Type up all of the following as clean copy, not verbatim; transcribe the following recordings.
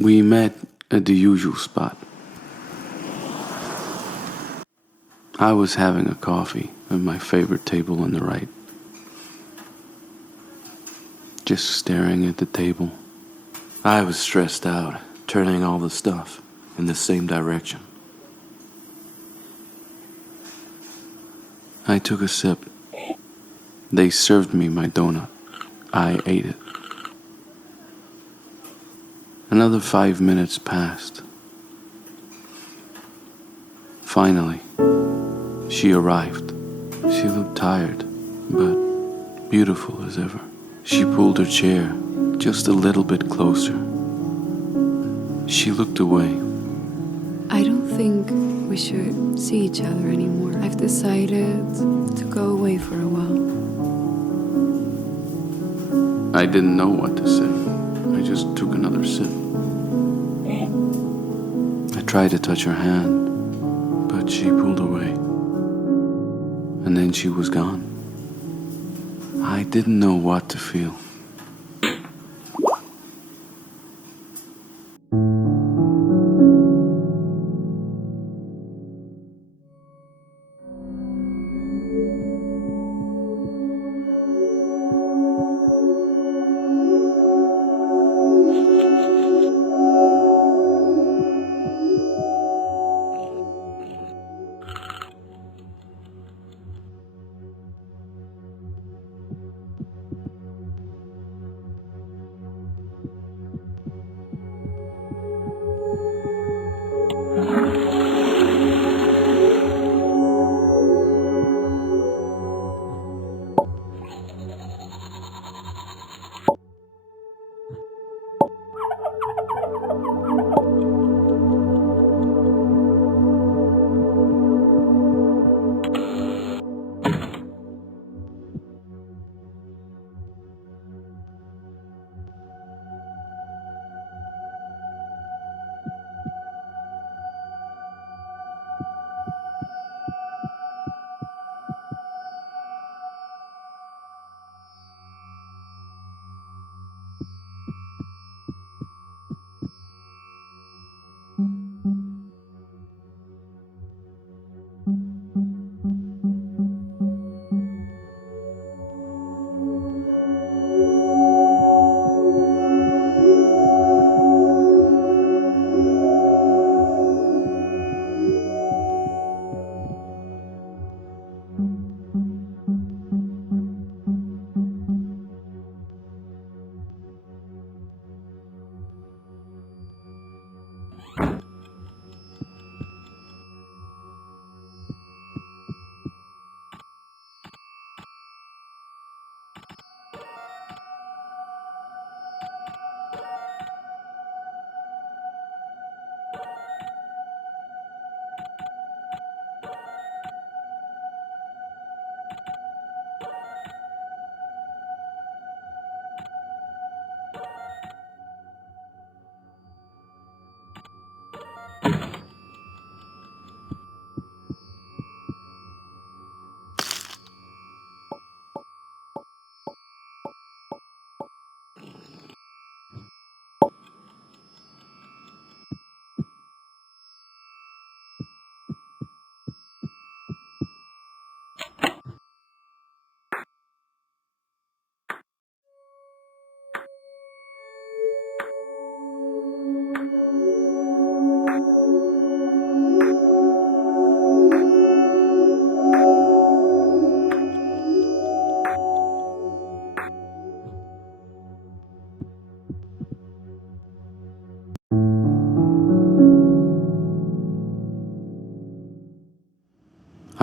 We met at the usual spot. I was having a coffee at my favorite table on the right, just staring at the table. I was stressed out, turning all the stuff in the same direction. I took a sip. They served me my donut. I ate it. Another 5 minutes passed. Finally, she arrived. She looked tired, but beautiful as ever. She pulled her chair just a little bit closer. She looked away. I don't think we should see each other anymore. I've decided to go away for a while. I didn't know what to say. I just took another sip. I tried to touch her hand, but she pulled away. And then she was gone. I didn't know what to feel.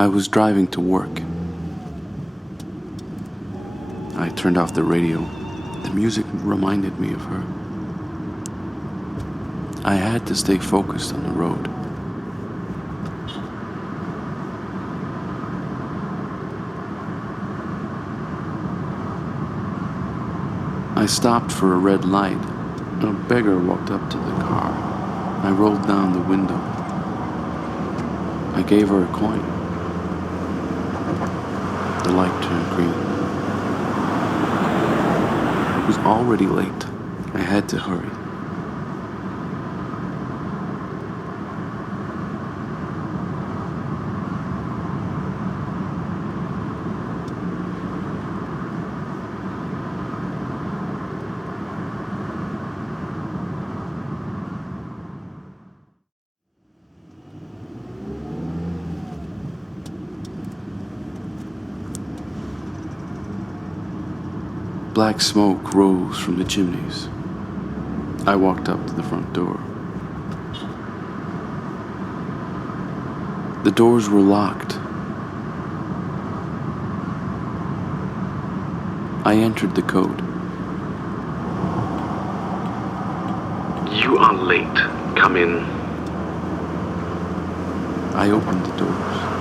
I was driving to work. I turned off the radio. The music reminded me of her. I had to stay focused on the road. I stopped for a red light. A beggar walked up to the car. I rolled down the window. I gave her a coin. The light turned green. It was already late. I had to hurry. Black smoke rose from the chimneys. I walked up to the front door. The doors were locked. I entered the code. You are late. Come in. I opened the doors.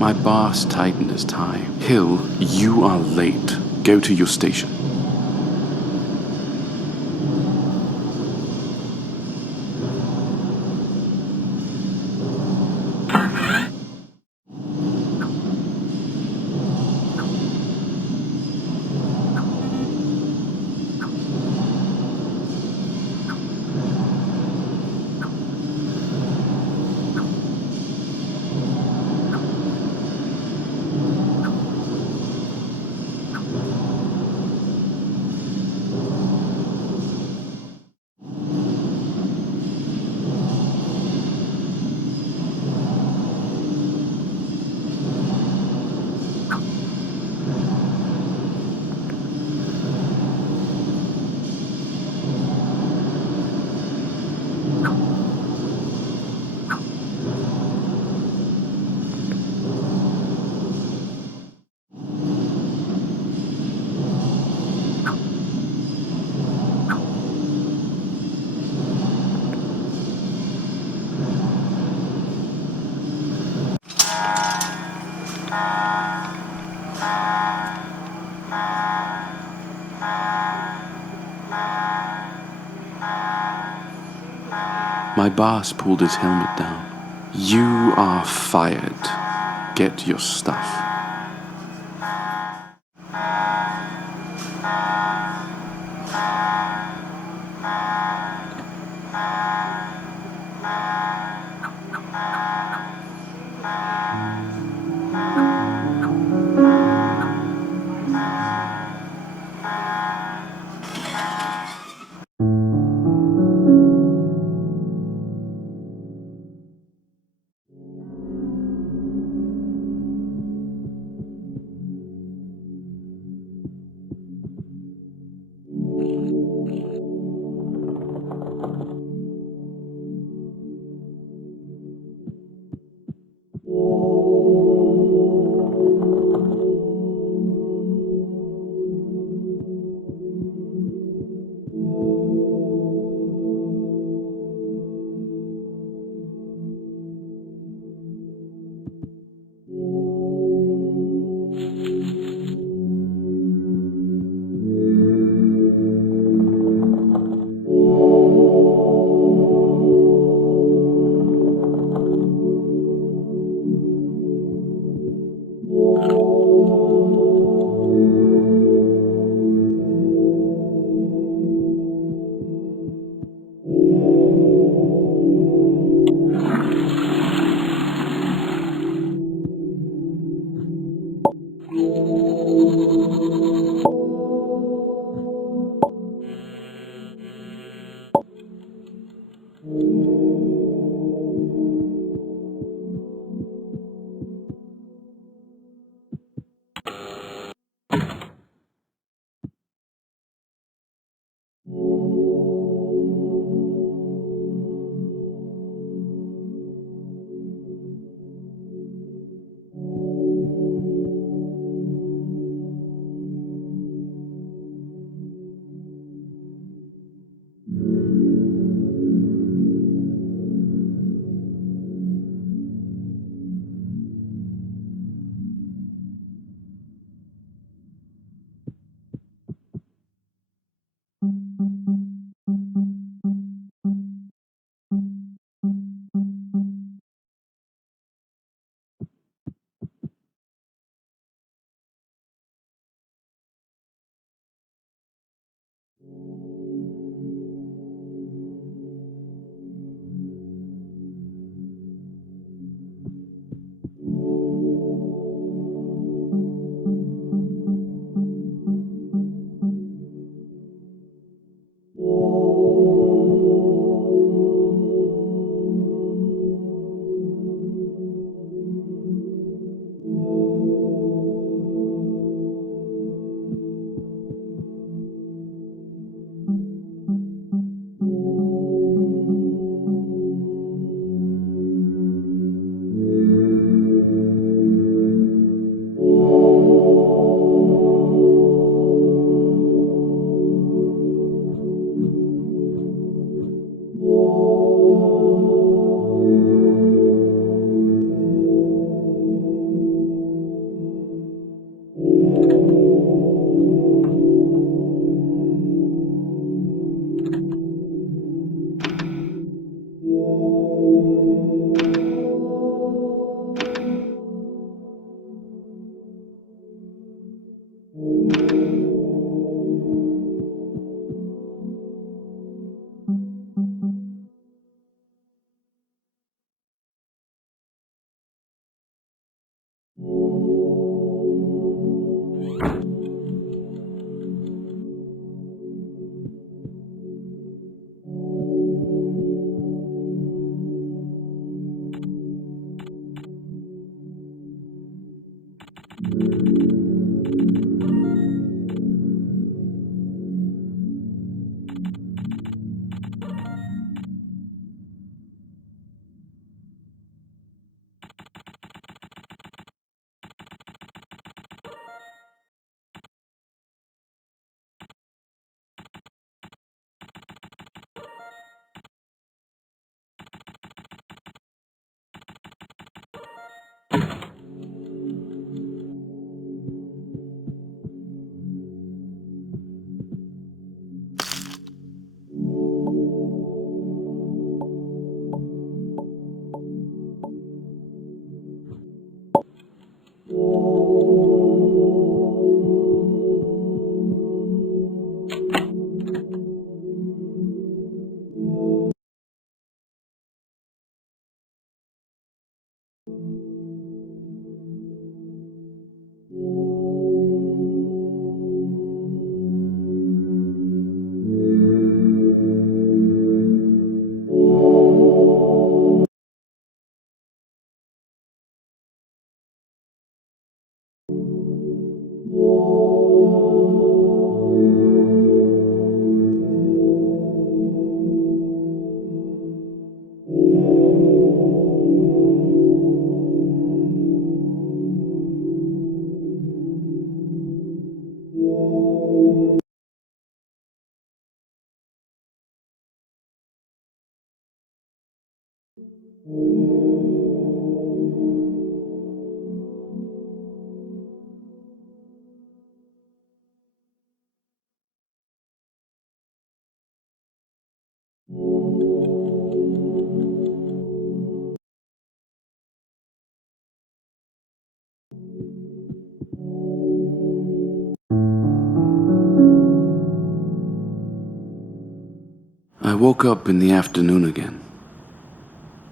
My boss tightened his tie. Hill, you are late. Go to your station. My boss pulled his helmet down. You are fired. Get your stuff. I woke up in the afternoon again.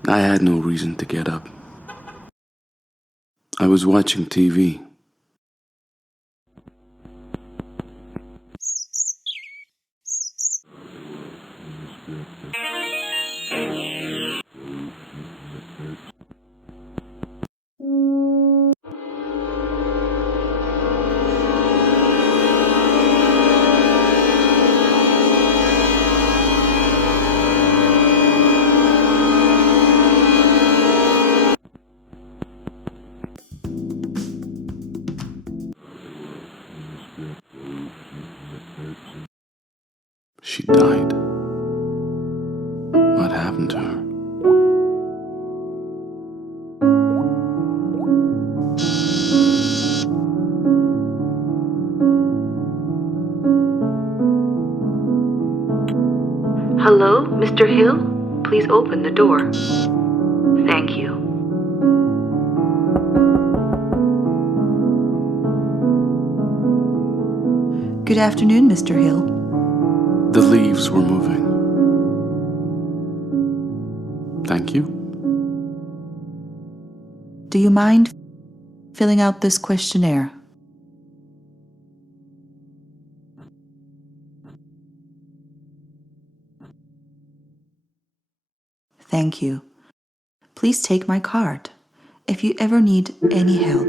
I had no reason to get up. I was watching TV. She died. What happened to her? Hello, Mr. Hill? Please open the door. Thank you. Good afternoon, Mr. Hill. The leaves were moving. Thank you. Do you mind filling out this questionnaire? Thank you. Please take my card if you ever need any help.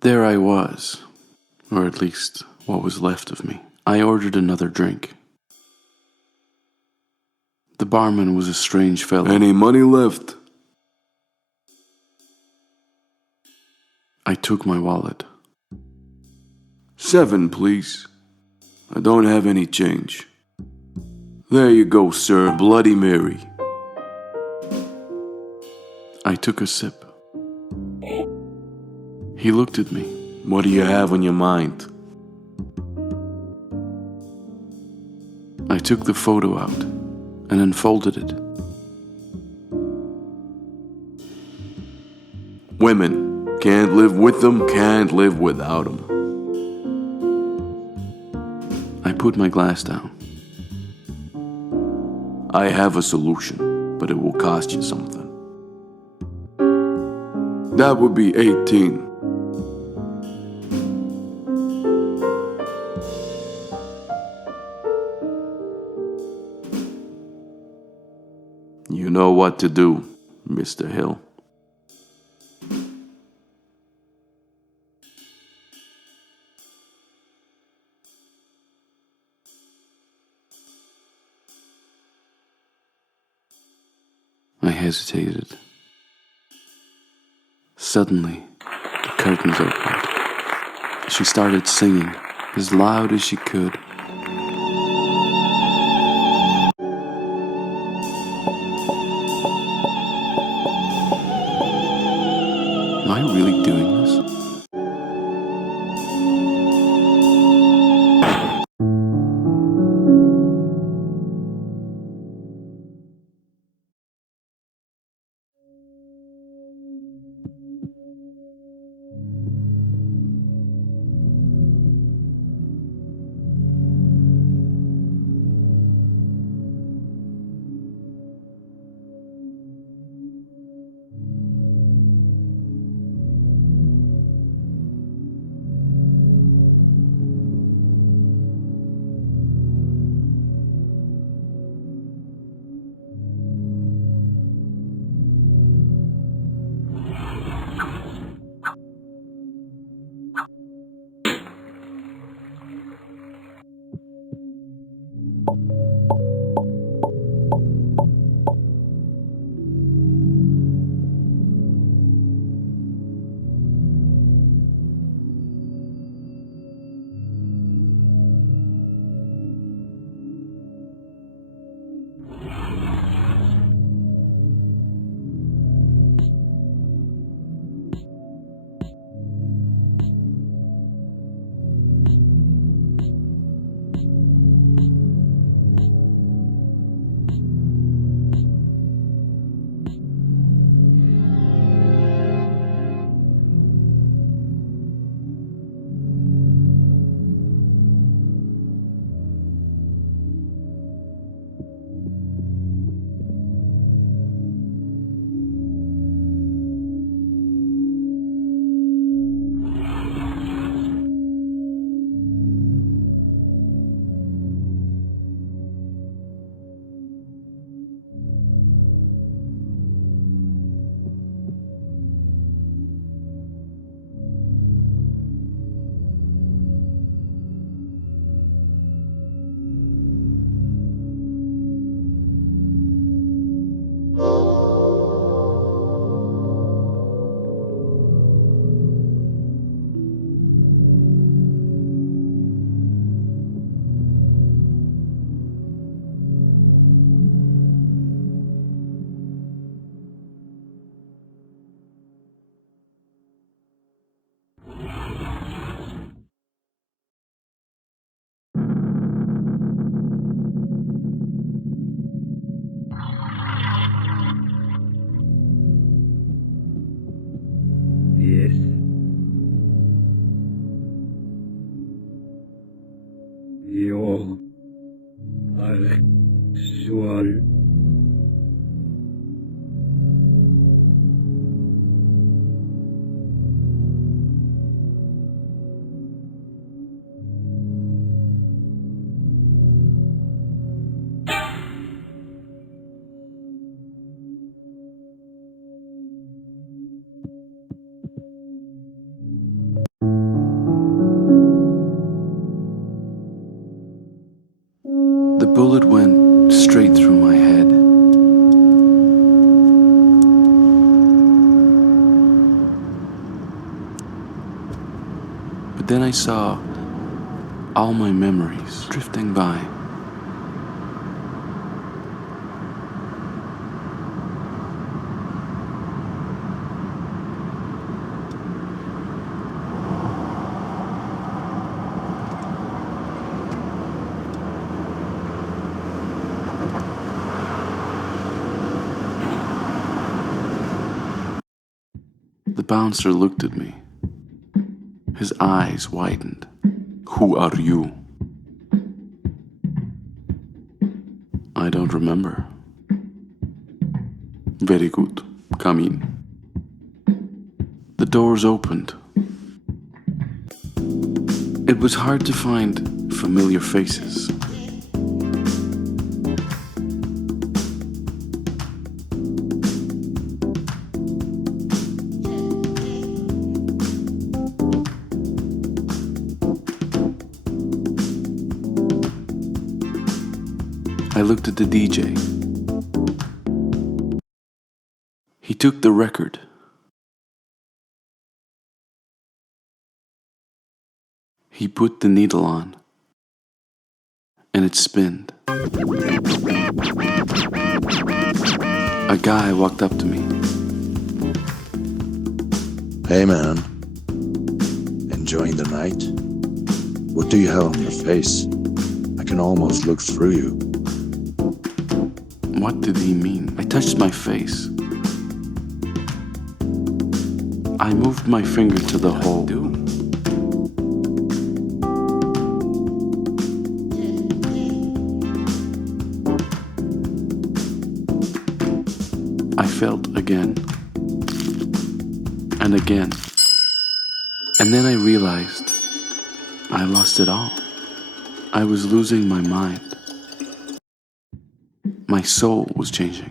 There I was, or at least what was left of me. I ordered another drink. The barman was a strange fellow. Any money left? I took my wallet. 7, please. I don't have any change. There you go, sir. Bloody Mary. I took a sip. He looked at me. What do you have on your mind? I took the photo out and unfolded it. Women. Can't live with them, can't live without them. I put my glass down. I have a solution, but it will cost you something. That would be 18. You know what to do, Mr. Hill. I hesitated. Suddenly, the curtains opened. She started singing as loud as she could. Am I really doing this? Yes. Yo. Ale. Sual. The bullet went straight through my head. But then I saw all my memories drifting by. The bouncer looked at me. His eyes widened. Who are you? I don't remember. Very good. Come in. The doors opened. It was hard to find familiar faces. I looked at the DJ. He took the record. He put the needle on, and it spinned. A guy walked up to me. Hey man, enjoying the night? What do you have on your face? I can almost look through you. What did he mean? I touched my face. I moved my finger to the hole. I felt again. And again. And then I realized I lost it all. I was losing my mind. My soul was changing.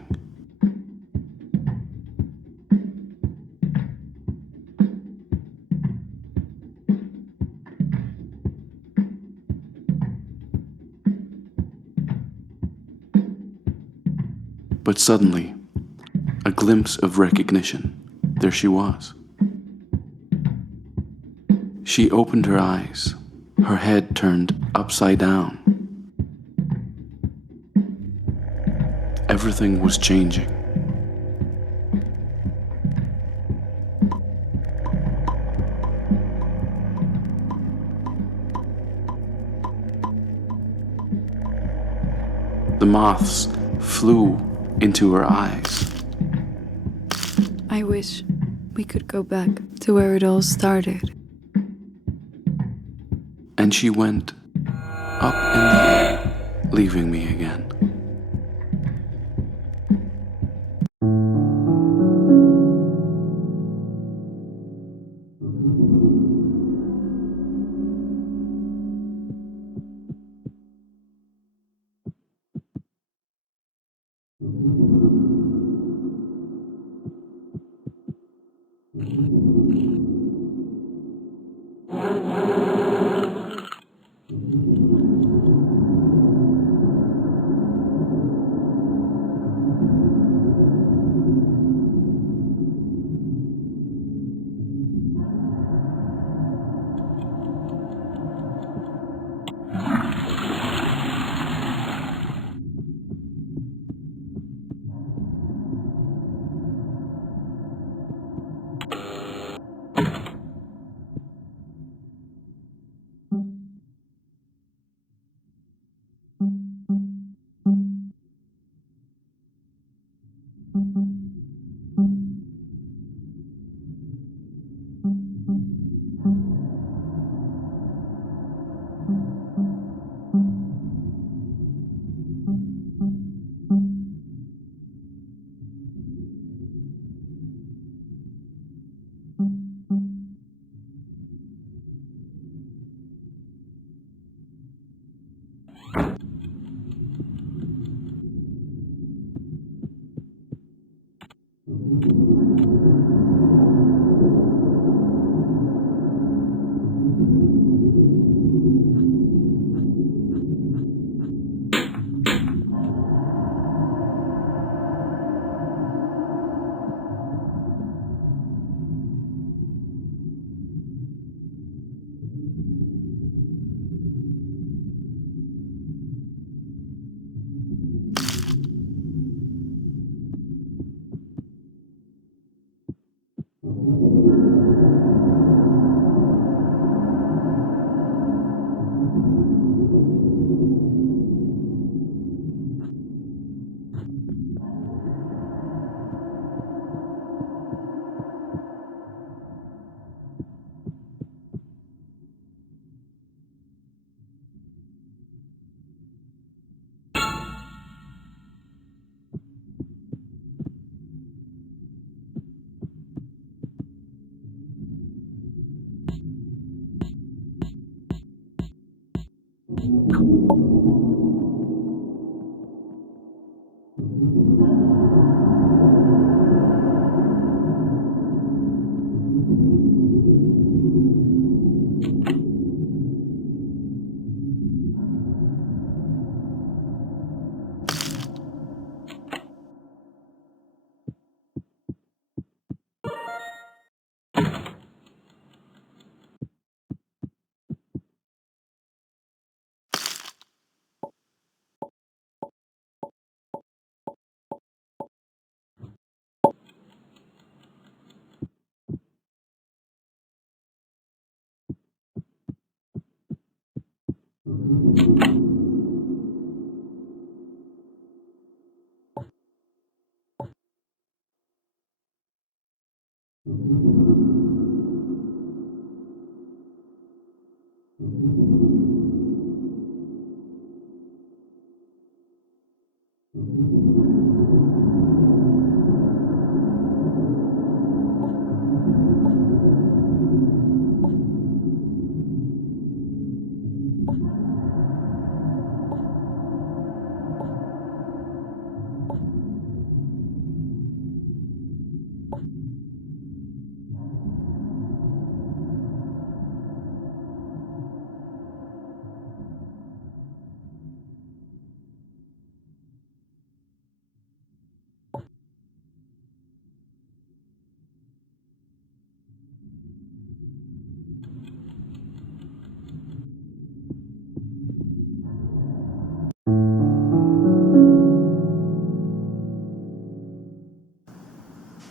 But suddenly, a glimpse of recognition. There she was. She opened her eyes, her head turned upside down. Everything was changing. The moths flew into her eyes. I wish we could go back to where it all started. And she went up in the air, leaving me again.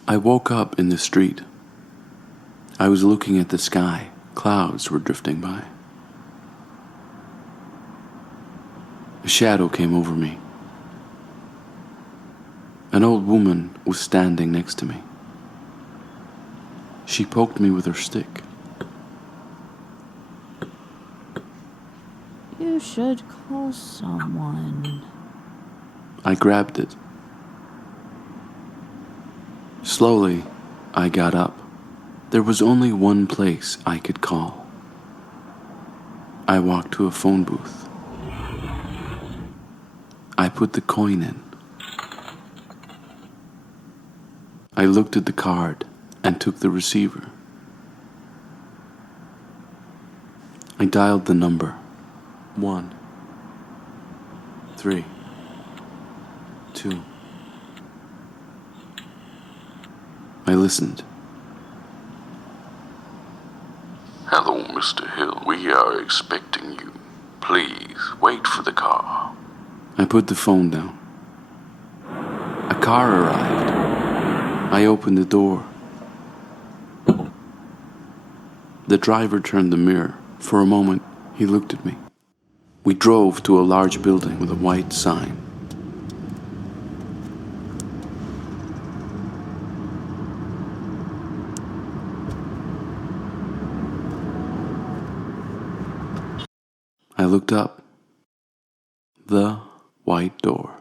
I woke up in the street. I was looking at the sky. Clouds were drifting by. A shadow came over me. An old woman was standing next to me. She poked me with her stick. You should call someone. I grabbed it. Slowly, I got up. There was only one place I could call. I walked to a phone booth. I put the coin in. I looked at the card and took the receiver. I dialed the number. 1, 3, 2. I listened. Hello, Mr. Hill. We are expecting you. Please wait for the car. I put the phone down. A car arrived. I opened the door. The driver turned the mirror. For a moment, he looked at me. We drove to a large building with a white sign. I looked up. The white door.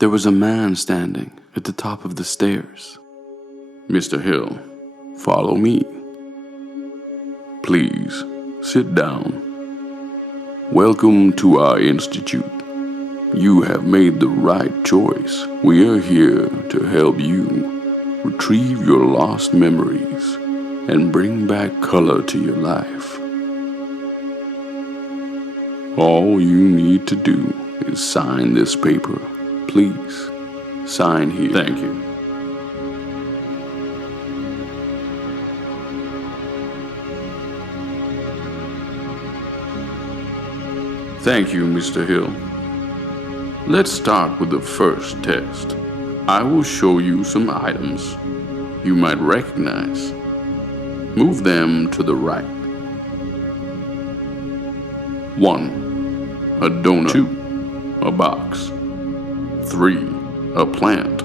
There was a man standing at the top of the stairs. Mr. Hill, follow me. Please, sit down. Welcome to our institute. You have made the right choice. We are here to help you retrieve your lost memories and bring back color to your life. All you need to do is sign this paper. Please, sign here. Thank you. Thank you, Mr. Hill. Let's start with the first test. I will show you some items you might recognize. Move them to the right. 1. A donut. 2. A box. 3. A plant.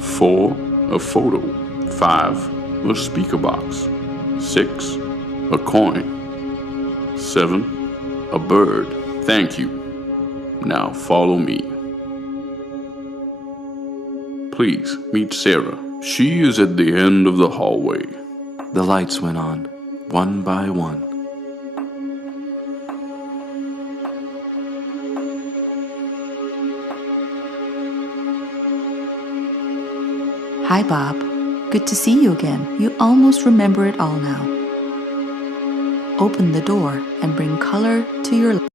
4. A photo. 5. A speaker box. 6. A coin. 7. A bird. Thank you. Now follow me. Please meet Sarah. She is at the end of the hallway. The lights went on, one by one. Hi, Bob. Good to see you again. You almost remember it all now. Open the door and bring color to your life.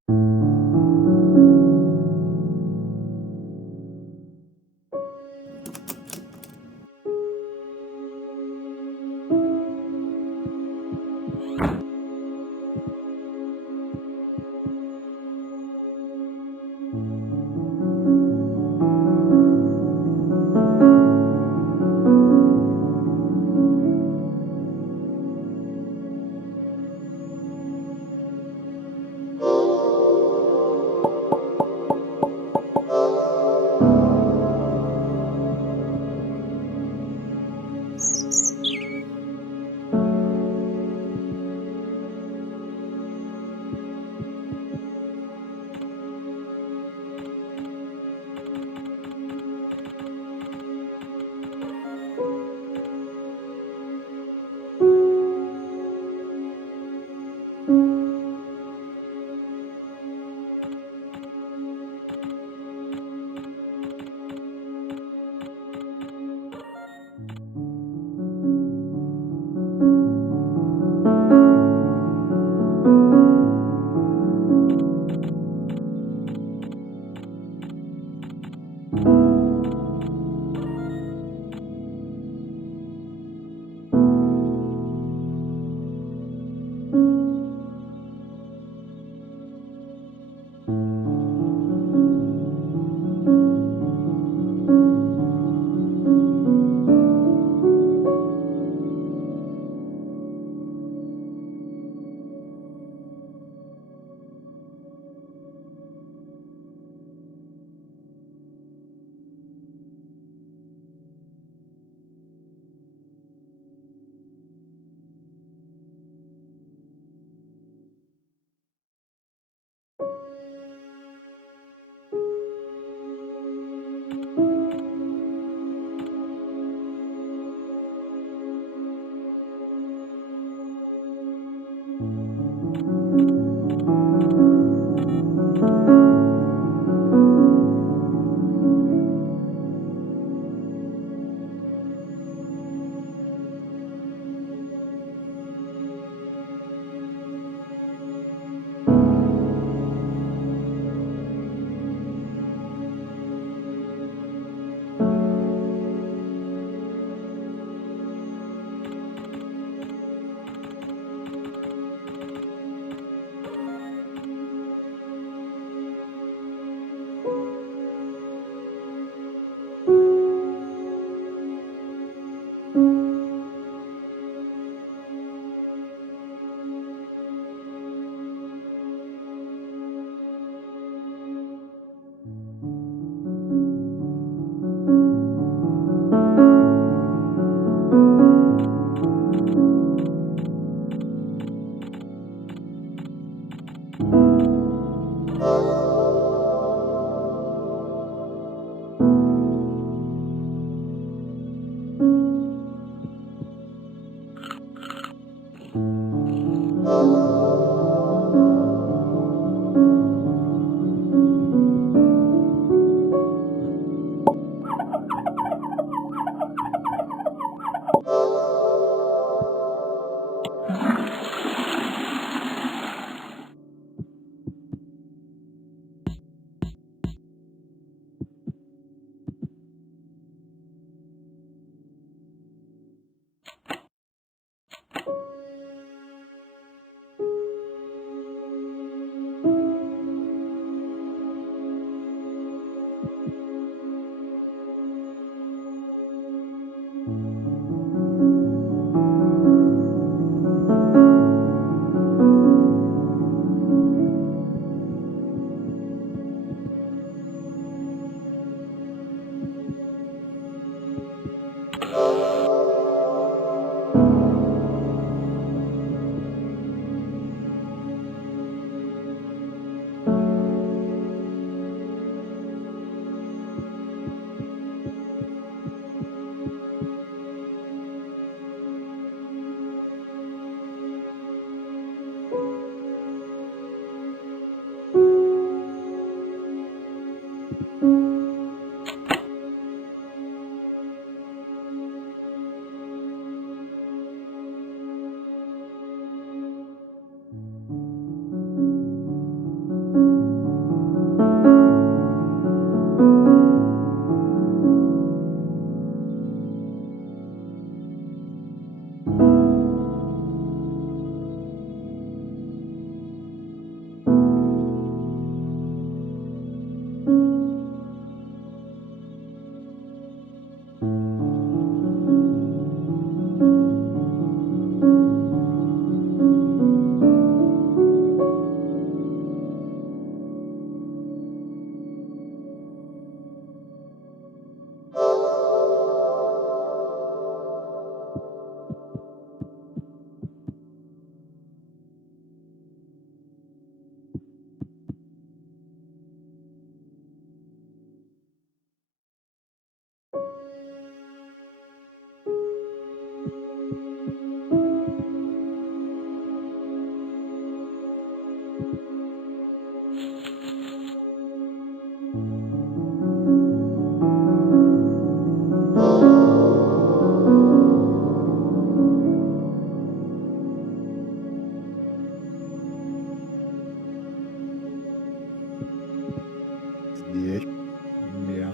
Yeah.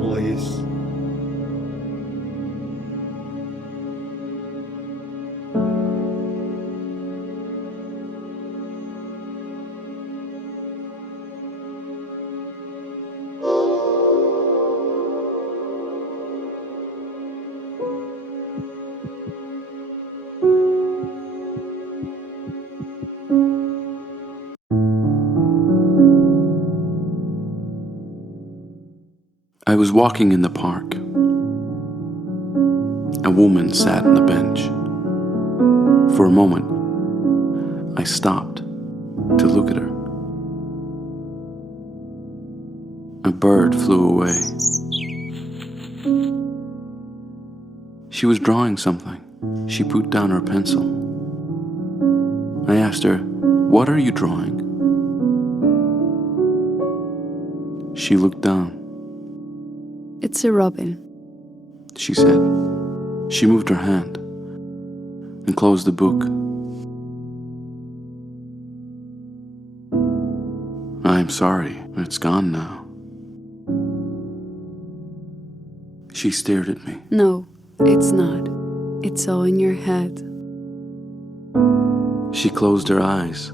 Please. I was walking in the park. A woman sat on a bench. For a moment, I stopped to look at her. A bird flew away. She was drawing something. She put down her pencil. I asked her, "What are you drawing?" She looked down. It's a robin. She said. She moved her hand and closed the book. "I'm sorry, it's gone now." She stared at me. No, it's not. It's all in your head. She closed her eyes